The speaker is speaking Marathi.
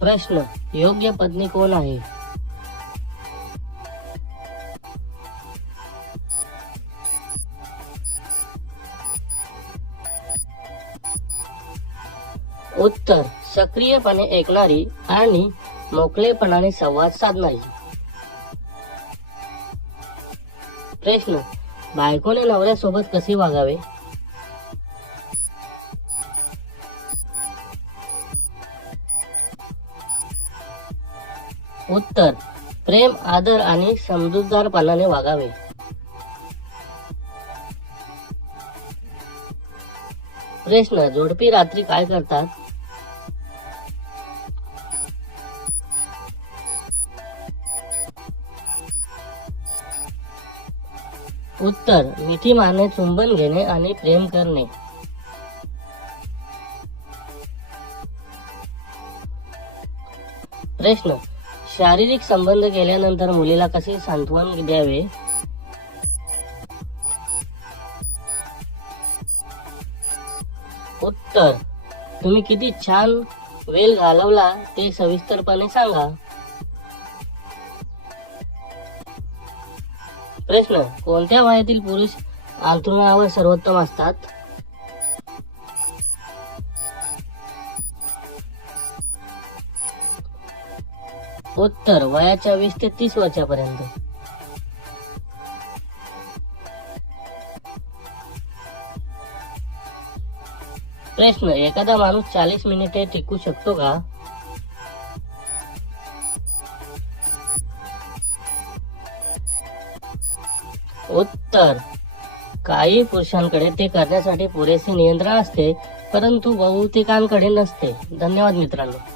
प्रश्न, योग्य पत्नी कोण आहे? उत्तर, सक्रियपणे ऐकणारी आणि मोकळेपणाने संवाद साधणारी. प्रश्न, बायकोने नवऱ्यासोबत कसे वागावे? उत्तर, प्रेम, आदर आणि समजूतदारपणाने वागावे. प्रश्न, जोडपी रात्री काय करतात? उत्तर, मिठी मारणे, चुंबन घेणे आणि प्रेम करणे. प्रश्न, शारीरिक संबंध केल्यानंतर मुलीला कसे सांत्वन द्यावे? उत्तर, तुम्ही किती छान वेळ घालवला ते सविस्तरपणे सांगा. प्रश्न, कोणत्या वयातील पुरुष अंथरुणावर सर्वोत्तम असतात? उत्तर, वयाच्या 20 ते 30 वर्षापर्यंत. प्रश्न, एखादा माणूस 40 मिनिटे टिकू शकतो का? उत्तर, काही पुरुषांकडे ते करण्यासाठी पुरेसे नियंत्रण असते, परंतु बहुतेकांकडे नसते. धन्यवाद मित्रांनो.